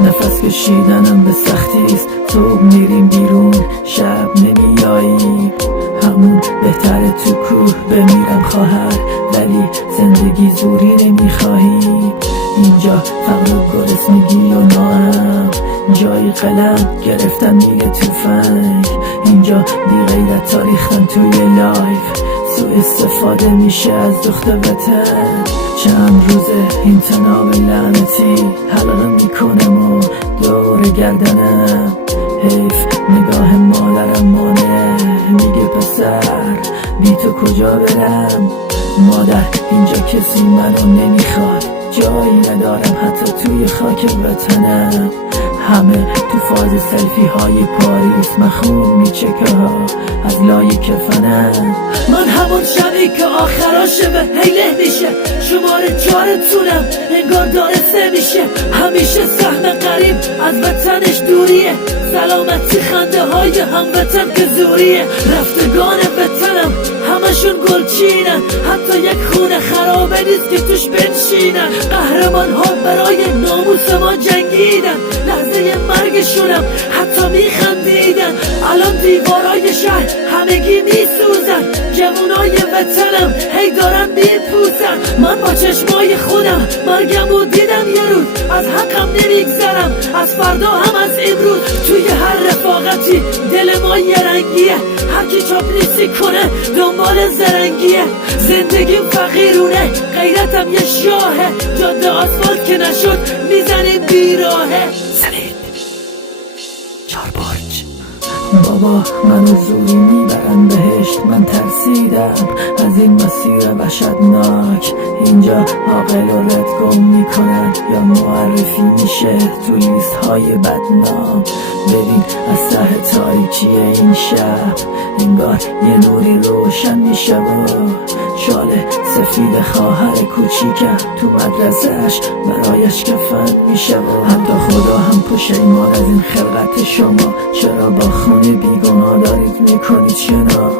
نفس کشیدنم به سختی است. صبح میریم بیرون شب نمیایی، همون بهتره تو کوه بمیرم خواهر، ولی زندگی زوری نمیخواهی. اینجا فقر و گرسنگی و ناام، جایی قلم گرفتن میگه توفنگ. اینجا بی غیرت ریختن توی لایف، سوء استفاده میشه از دخت وطن. چند روزه این تناب لعنتی حلقه میکنم و دور گردنم. حیف نگاه مادرم مانه، میگه پسر بی تو کجا برم. مادر اینجا کسی منو نمیخواد، جایی ندارم حتی توی خاک وطنم. همه تو فاز سلفی های پاریس، من خون میچکه ها از لای کفنم. من همون شبی که آخراشه به هیله میشه، شماره 4تونم انگار دارسته میشه. همیشه سهم قریب از وطنش دوریه، سلامتی خنده های هموطن که زوریه. رفتگان وطنم همشون گلچینن، حتی یک خونه خرابه نیست که توش بنشینن. قهرمان ها برای ناموس ما جنگیدن، لحظه مرگشونم حتی میخندیدن. الان دیوارای شهر همگی میسوزن، جوانای وطنم هی دارن میپوسن. من با چشمای خودم مرگمو دیدم یه روز، از حقم نمیگذرم از فردا هم از امروز. توی هر رفاقتی دل ما یه رنگیه، هرکی چاپلیسی کنه دنبال زرنگیه. زندگیم فقیرونه غیرتم یه شاهه، جاده آسفالت که نشد میزنیم بیراهه. زنید 4 برج. بابا منو زوری میبرن بهشت، من ترسیدم از این مسیر وحشتناک. اینجا عاقل و رد گم میکنن یا معرفی میشه تو لیست های بدنام. ببین از ته تاریکی این شب انگار یه نوری روشن میشه و شال سفید خواهر کوچیکم تو مدرسهش برایش کفن میشه و حتی خدا هم پشیمان از این خلقت شما. چرا با خون بیگناه دارید میکنید شنا؟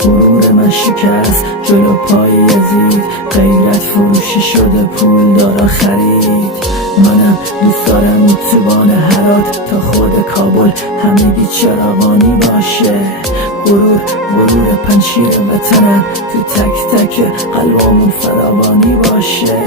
غرور من شکست جلو پای یزید، غیرت فروشی شده پول دارا خرید. منم دوست دارم اتوبان هرات تا خود کابل همگی چراغانی باشه. غرور پنشیر وطنم تو تک تک قلبامون فراوانی باشه.